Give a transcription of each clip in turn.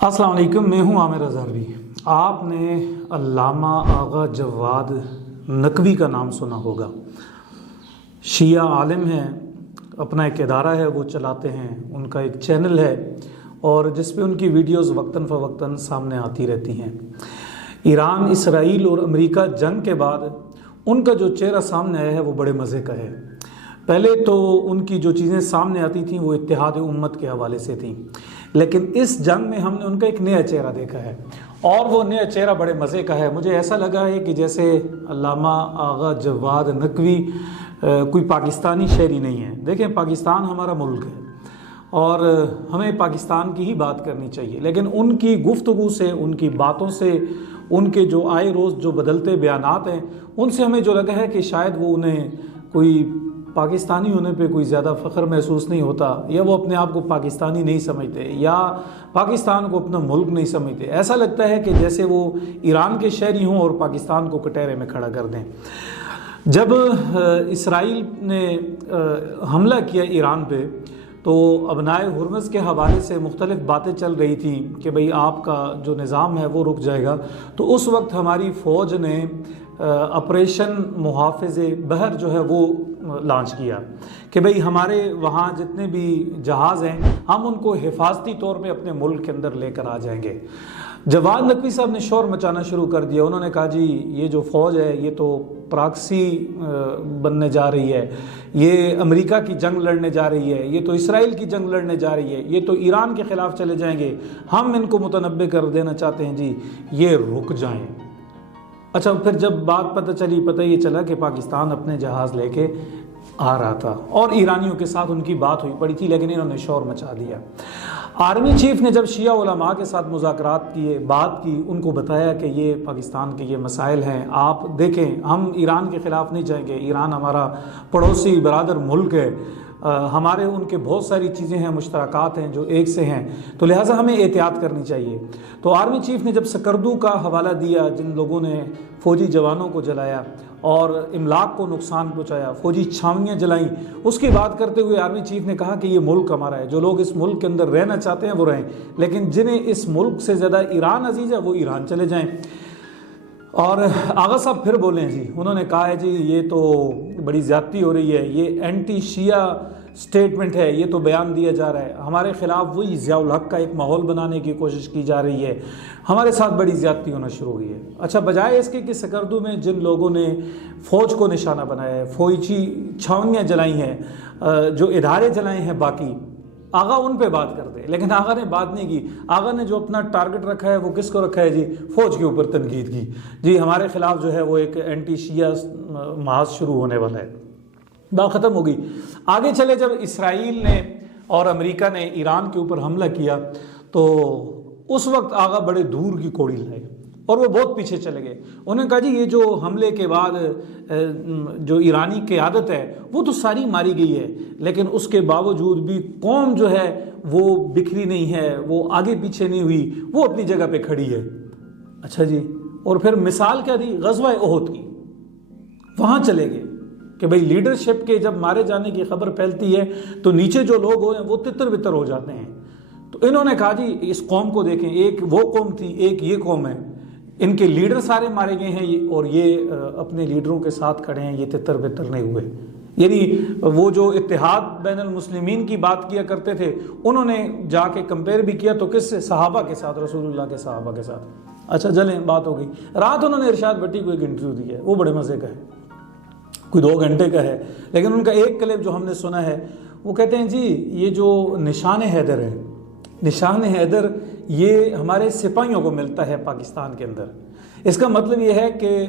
السلام علیکم، میں ہوں عامر اظہروی۔ آپ نے علامہ آغا جواد نقوی کا نام سنا ہوگا۔ شیعہ عالم ہیں، اپنا ایک ادارہ ہے وہ چلاتے ہیں، ان کا ایک چینل ہے اور جس پہ ان کی ویڈیوز وقتاً فوقتاً سامنے آتی رہتی ہیں۔ ایران، اسرائیل اور امریکہ جنگ کے بعد ان کا جو چہرہ سامنے آیا ہے وہ بڑے مزے کا ہے۔ پہلے تو ان کی جو چیزیں سامنے آتی تھیں وہ اتحاد امت کے حوالے سے تھیں، لیکن اس جنگ میں ہم نے ان کا ایک نیا چہرہ دیکھا ہے اور وہ نیا چہرہ بڑے مزے کا ہے۔ مجھے ایسا لگا ہے کہ جیسے علامہ آغا جواد نقوی کوئی پاکستانی شہری نہیں ہے۔ دیکھیں، پاکستان ہمارا ملک ہے اور ہمیں پاکستان کی ہی بات کرنی چاہیے، لیکن ان کی گفتگو سے، ان کی باتوں سے، ان کے جو آئے روز جو بدلتے بیانات ہیں ان سے ہمیں جو لگا ہے کہ شاید وہ انہیں کوئی پاکستانی ہونے پہ کوئی زیادہ فخر محسوس نہیں ہوتا، یا وہ اپنے آپ کو پاکستانی نہیں سمجھتے، یا پاکستان کو اپنا ملک نہیں سمجھتے۔ ایسا لگتا ہے کہ جیسے وہ ایران کے شہری ہوں اور پاکستان کو کٹہرے میں کھڑا کر دیں۔ جب اسرائیل نے حملہ کیا ایران پہ تو ابنائے ہرمز کے حوالے سے مختلف باتیں چل رہی تھیں کہ بھئی آپ کا جو نظام ہے وہ رک جائے گا، تو اس وقت ہماری فوج نے آپریشن محافظ بحر جو ہے وہ لانچ کیا کہ بھئی ہمارے وہاں جتنے بھی جہاز ہیں ہم ان کو حفاظتی طور پہ اپنے ملک کے اندر لے کر آ جائیں گے۔ جواد نقوی صاحب نے شور مچانا شروع کر دیا۔ انہوں نے کہا جی یہ جو فوج ہے یہ تو پراکسی بننے جا رہی ہے، یہ امریکہ کی جنگ لڑنے جا رہی ہے، یہ تو اسرائیل کی جنگ لڑنے جا رہی ہے، یہ تو ایران کے خلاف چلے جائیں گے، ہم ان کو متنبع کر دینا چاہتے ہیں جی یہ رک جائیں۔ اچھا، پھر جب بات پتہ یہ چلا کہ پاکستان اپنے جہاز لے کے آ رہا تھا اور ایرانیوں کے ساتھ ان کی بات ہوئی پڑی تھی، لیکن انہوں نے شور مچا دیا۔ آرمی چیف نے جب شیعہ علماء کے ساتھ مذاکرات کیے، بات کی، ان کو بتایا کہ یہ پاکستان کے یہ مسائل ہیں، آپ دیکھیں ہم ایران کے خلاف نہیں جائیں گے، ایران ہمارا پڑوسی برادر ملک ہے، ہمارے ان کے بہت ساری چیزیں ہیں، مشترکات ہیں جو ایک سے ہیں، تو لہٰذا ہمیں احتیاط کرنی چاہیے۔ تو آرمی چیف نے جب سکردو کا حوالہ دیا، جن لوگوں نے فوجی جوانوں کو جلایا اور املاک کو نقصان پہنچایا، فوجی چھاونیاں جلائیں، اس کی بات کرتے ہوئے آرمی چیف نے کہا کہ یہ ملک ہمارا ہے، جو لوگ اس ملک کے اندر رہنا چاہتے ہیں وہ رہیں، لیکن جنہیں اس ملک سے زیادہ ایران عزیز ہے وہ ایران چلے جائیں۔ اور آغا صاحب پھر بولیں جی، انہوں نے کہا ہے جی یہ تو بڑی زیادتی ہو رہی ہے، یہ اینٹی شیعہ سٹیٹمنٹ ہے، یہ تو بیان دیا جا رہا ہے، ہمارے خلاف وہی ضیاء الحق کا ایک ماحول بنانے کی کوشش کی جا رہی ہے، ہمارے ساتھ بڑی زیادتی ہونا شروع ہوئی ہے۔ اچھا، بجائے اس کے کہ سکردو میں جن لوگوں نے فوج کو نشانہ بنایا ہے، فوجی چھاونیاں جلائی ہیں، جو ادارے جلائے ہیں، باقی آغا ان پہ بات کرتے، لیکن آغا نے بات نہیں کی۔ آغا نے جو اپنا ٹارگٹ رکھا ہے وہ کس کو رکھا ہے جی؟ فوج کے اوپر تنقید کی، جی ہمارے خلاف جو ہے وہ ایک اینٹی شیعہ محاذ شروع ہونے والا ہے۔ بات ختم ہو گئی۔ آگے چلے، جب اسرائیل نے اور امریکہ نے ایران کے اوپر حملہ کیا تو اس وقت آغا بڑے دور کی کوڑی لائے اور وہ بہت پیچھے چلے گئے۔ انہوں نے کہا جی یہ جو حملے کے بعد جو ایرانی قیادت ہے وہ تو ساری ماری گئی ہے، لیکن اس کے باوجود بھی قوم جو ہے وہ بکھری نہیں ہے، وہ آگے پیچھے نہیں ہوئی، وہ اپنی جگہ پہ کھڑی ہے۔ اچھا جی، اور پھر مثال کیا دی؟ غزوہ احد کی، وہاں چلے گئے کہ بھئی لیڈرشپ کے جب مارے جانے کی خبر پھیلتی ہے تو نیچے جو لوگ ہوئے وہ تتر بتر ہو جاتے ہیں۔ تو انہوں نے کہا جی اس قوم کو دیکھیں، ایک وہ قوم تھی، ایک یہ قوم ہے، ان کے لیڈر سارے مارے گئے ہیں اور یہ اپنے لیڈروں کے ساتھ کھڑے ہیں، یہ تتر بتر نہیں ہوئے۔ یعنی وہ جو اتحاد بین المسلمین کی بات کیا کرتے تھے انہوں نے جا کے کمپیئر بھی کیا تو کس سے؟ صحابہ کے ساتھ، رسول اللہ کے صحابہ کے ساتھ۔ اچھا چلیں، بات ہو گئی۔ رات انہوں نے ارشاد بھٹی کو ایک انٹرویو دی ہے، وہ بڑے مزے کا ہے، کوئی 2 گھنٹے کا ہے، لیکن ان کا ایک کلپ جو ہم نے سنا ہے وہ کہتے ہیں جی یہ جو نشان حیدر ہے، نشان حیدر یہ ہمارے سپاہیوں کو ملتا ہے پاکستان کے اندر۔ اس کا مطلب یہ ہے کہ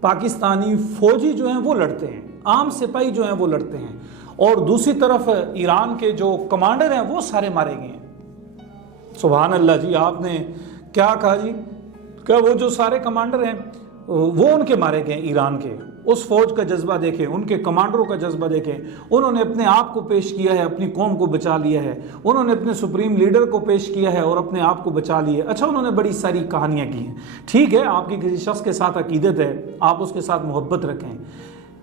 پاکستانی فوجی جو ہیں وہ لڑتے ہیں، عام سپاہی جو ہیں وہ لڑتے ہیں، اور دوسری طرف ایران کے جو کمانڈر ہیں وہ سارے مارے گئے ہیں۔ سبحان اللہ جی، آپ نے کیا کہا جی؟ کہ وہ جو سارے کمانڈر ہیں وہ ان کے مارے گئے، ایران کے۔ اس فوج کا جذبہ دیکھیں، ان کے کمانڈروں کا جذبہ دیکھیں، انہوں نے اپنے آپ کو پیش کیا ہے، اپنی قوم کو بچا لیا ہے، انہوں نے اپنے سپریم لیڈر کو پیش کیا ہے اور اپنے آپ کو بچا لیا ہے۔ اچھا، انہوں نے بڑی ساری کہانیاں کی ہیں، ٹھیک ہے، آپ کی کسی شخص کے ساتھ عقیدت ہے، آپ اس کے ساتھ محبت رکھیں،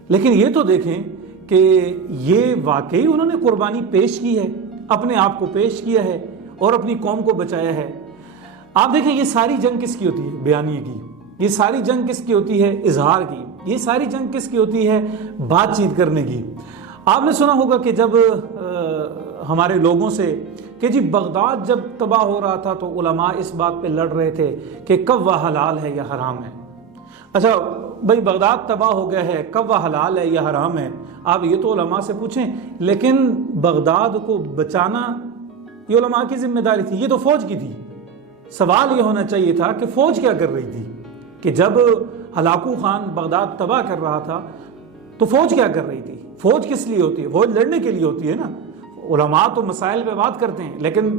لیکن یہ تو دیکھیں کہ یہ واقعی انہوں نے قربانی پیش کی ہے، اپنے آپ کو پیش کیا ہے اور اپنی قوم کو بچایا ہے۔ آپ دیکھیں یہ ساری جنگ کس کی ہوتی ہے؟ بیانیے کی. یہ ساری جنگ کس کی ہوتی ہے؟ اظہار کی. یہ ساری جنگ کس کی ہوتی ہے؟ بات چیت کرنے کی. آپ نے سنا ہوگا کہ جب ہمارے لوگوں سے کہ جی بغداد جب تباہ ہو رہا تھا تو علماء اس بات پہ لڑ رہے تھے کہ کب وہ حلال ہے یا حرام ہے. اچھا بھائی بغداد تباہ ہو گیا ہے، کب وہ حلال ہے یا حرام ہے؟ آپ یہ تو علماء سے پوچھیں. لیکن بغداد کو بچانا یہ علماء کی ذمہ داری تھی، یہ تو فوج کی تھی. سوال یہ ہونا چاہیے تھا کہ فوج کیا کر رہی تھی؟ کہ جب ہلاکو خان بغداد تباہ کر رہا تھا تو فوج کیا کر رہی تھی؟ فوج کس لیے ہوتی ہے؟ فوج لڑنے کے لیے ہوتی ہے نا. علماء تو مسائل پہ بات کرتے ہیں، لیکن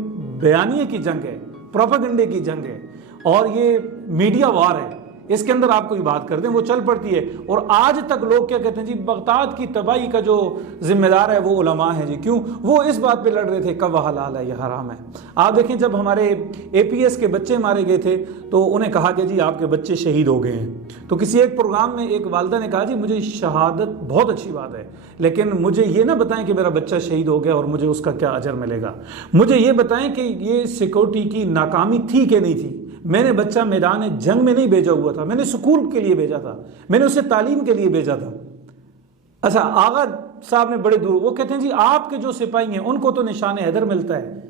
بیانیے کی جنگ ہے، پروپیگنڈے کی جنگ ہے، اور یہ میڈیا وار ہے. اس کے اندر آپ کوئی بات کر دیں وہ چل پڑتی ہے. اور آج تک لوگ کیا کہتے ہیں جی بغداد کی تباہی کا جو ذمہ دار ہے وہ علماء ہیں. جی کیوں؟ وہ اس بات پہ لڑ رہے تھے کب وہ حلال ہے یا حرام ہے. آپ دیکھیں جب ہمارے اے پی ایس کے بچے مارے گئے تھے تو انہیں کہا کہ جی آپ کے بچے شہید ہو گئے ہیں. تو کسی ایک پروگرام میں ایک والدہ نے کہا جی مجھے شہادت بہت اچھی بات ہے، لیکن مجھے یہ نہ بتائیں کہ میرا بچہ شہید ہو گیا اور مجھے اس کا کیا اجر ملے گا. مجھے یہ بتائیں کہ یہ سیکورٹی کی ناکامی تھی کہ نہیں تھی. میں نے بچہ میدان جنگ میں نہیں بھیجا ہوا تھا، میں نے سکول کے لیے بھیجا تھا، میں نے اسے تعلیم کے لیے بھیجا تھا. اچھا آغا صاحب نے بڑے دور وہ کہتے ہیں جی آپ کے جو سپاہی ہیں ان کو تو نشان حیدر ملتا ہے.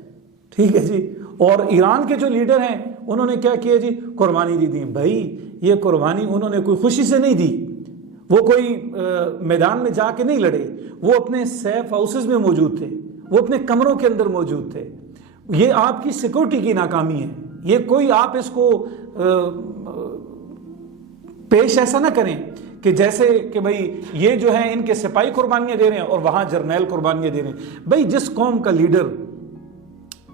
ٹھیک ہے جی. اور ایران کے جو لیڈر ہیں انہوں نے کیا کیا جی؟ قربانی دی. بھائی یہ قربانی انہوں نے کوئی خوشی سے نہیں دی، وہ کوئی میدان میں جا کے نہیں لڑے، وہ اپنے سیف ہاؤسز میں موجود تھے، وہ اپنے کمروں کے اندر موجود تھے. یہ آپ کی سیکورٹی کی ناکامی ہے. یہ کوئی آپ اس کو پیش ایسا نہ کریں کہ جیسے کہ بھئی یہ جو ہیں ان کے سپاہی قربانیاں دے رہے ہیں اور وہاں جرنیل قربانیاں دے رہے ہیں. بھئی جس قوم کا لیڈر،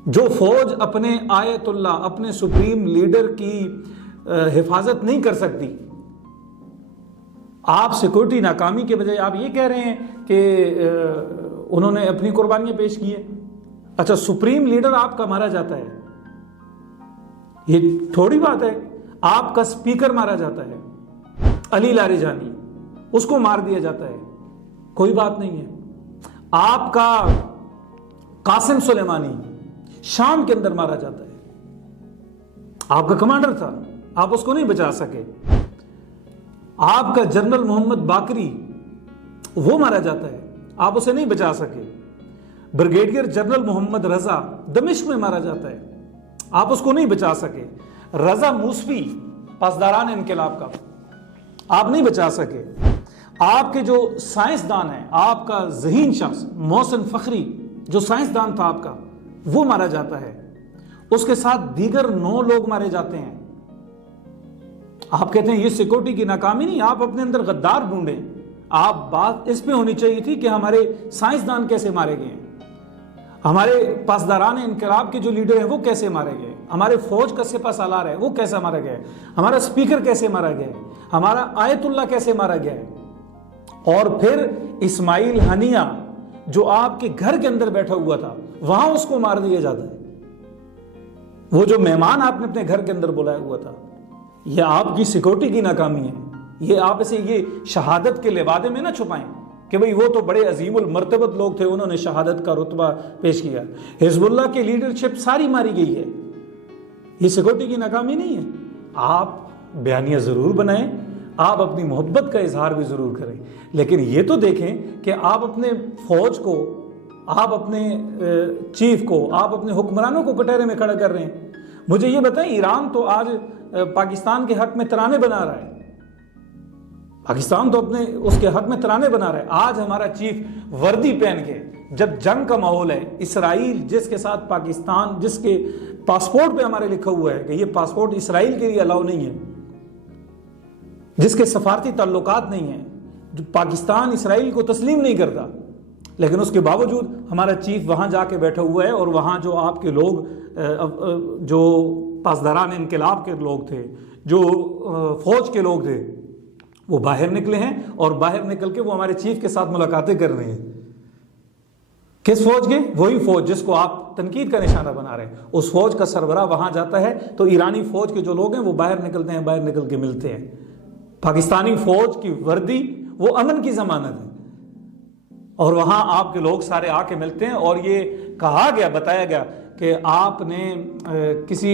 جو فوج اپنے آیت اللہ، اپنے سپریم لیڈر کی حفاظت نہیں کر سکتی، آپ سیکورٹی ناکامی کے بجائے آپ یہ کہہ رہے ہیں کہ انہوں نے اپنی قربانیاں پیش کی ہے. اچھا سپریم لیڈر آپ کا مارا جاتا ہے، یہ تھوڑی بات ہے. آپ کا سپیکر مارا جاتا ہے علی لاریجانی، اس کو مار دیا جاتا ہے، کوئی بات نہیں ہے. آپ کا قاسم سلیمانی شام کے اندر مارا جاتا ہے، آپ کا کمانڈر تھا، آپ اس کو نہیں بچا سکے. آپ کا جنرل محمد باقری وہ مارا جاتا ہے، آپ اسے نہیں بچا سکے. بریگیڈیئر جنرل محمد رضا دمشق میں مارا جاتا ہے، آپ اس کو نہیں بچا سکے. رضا موسوی پاسداران انقلاب کا، آپ نہیں بچا سکے. آپ کے جو سائنسدان ہیں، آپ کا ذہین شخص محسن فخری جو سائنسدان تھا آپ کا، وہ مارا جاتا ہے. اس کے ساتھ دیگر 9 لوگ مارے جاتے ہیں. آپ کہتے ہیں یہ سیکورٹی کی ناکامی نہیں، آپ اپنے اندر غدار ڈھونڈیں. آپ بات اس پہ ہونی چاہیے تھی کہ ہمارے سائنسدان کیسے مارے گئے ہیں، ہمارے پاسداران انقلاب کے جو لیڈر ہیں وہ کیسے مارے گئے، ہمارے فوج کا سپہ سالار ہے وہ کیسے مارا گیا ہے، ہمارا سپیکر کیسے مارا گیا ہے، ہمارا آیت اللہ کیسے مارا گیا ہے. اور پھر اسماعیل ہنیہ جو آپ کے گھر کے اندر بیٹھا ہوا تھا وہاں اس کو مار دیا جاتا ہے. وہ جو مہمان آپ نے اپنے گھر کے اندر بلایا ہوا تھا، یہ آپ کی سیکورٹی کی ناکامی ہے. یہ آپ اسے یہ شہادت کے لبادے میں نہ چھپائیں کہ بھئی وہ تو بڑے عظیم المرتبت لوگ تھے، انہوں نے شہادت کا رتبہ پیش کیا. حزب اللہ کی لیڈرشپ ساری ماری گئی ہے، یہ سیکورٹی کی ناکامی نہیں ہے. آپ بیانیہ ضرور بنائیں، آپ اپنی محبت کا اظہار بھی ضرور کریں، لیکن یہ تو دیکھیں کہ آپ اپنے فوج کو، آپ اپنے چیف کو، آپ اپنے حکمرانوں کو کٹہرے میں کھڑا کر رہے ہیں. مجھے یہ بتائیں ایران تو آج پاکستان کے حق میں ترانے بنا رہا ہے، پاکستان تو اپنے اس کے حق میں ترانے بنا رہا ہے. آج ہمارا چیف وردی پہن کے، جب جنگ کا ماحول ہے، اسرائیل جس کے ساتھ پاکستان، جس کے پاسپورٹ پہ ہمارے لکھا ہوا ہے کہ یہ پاسپورٹ اسرائیل کے لیے الاؤ نہیں ہے، جس کے سفارتی تعلقات نہیں ہیں، جو پاکستان اسرائیل کو تسلیم نہیں کرتا، لیکن اس کے باوجود ہمارا چیف وہاں جا کے بیٹھا ہوا ہے. اور وہاں جو آپ کے لوگ، جو پاسداران انقلاب کے لوگ تھے، جو فوج کے لوگ تھے، وہ باہر نکلے ہیں اور باہر نکل کے وہ ہمارے چیف کے ساتھ ملاقاتیں کر رہے ہیں. کس فوج کے؟ وہی فوج جس کو آپ تنقید کا نشانہ بنا رہے ہیں. اس فوج کا سربراہ وہاں جاتا ہے تو ایرانی فوج کے جو لوگ ہیں وہ باہر نکلتے ہیں، باہر نکل کے ملتے ہیں. پاکستانی فوج کی وردی وہ امن کی ضمانت ہے، اور وہاں آپ کے لوگ سارے آ کے ملتے ہیں. اور یہ کہا گیا، بتایا گیا کہ آپ نے کسی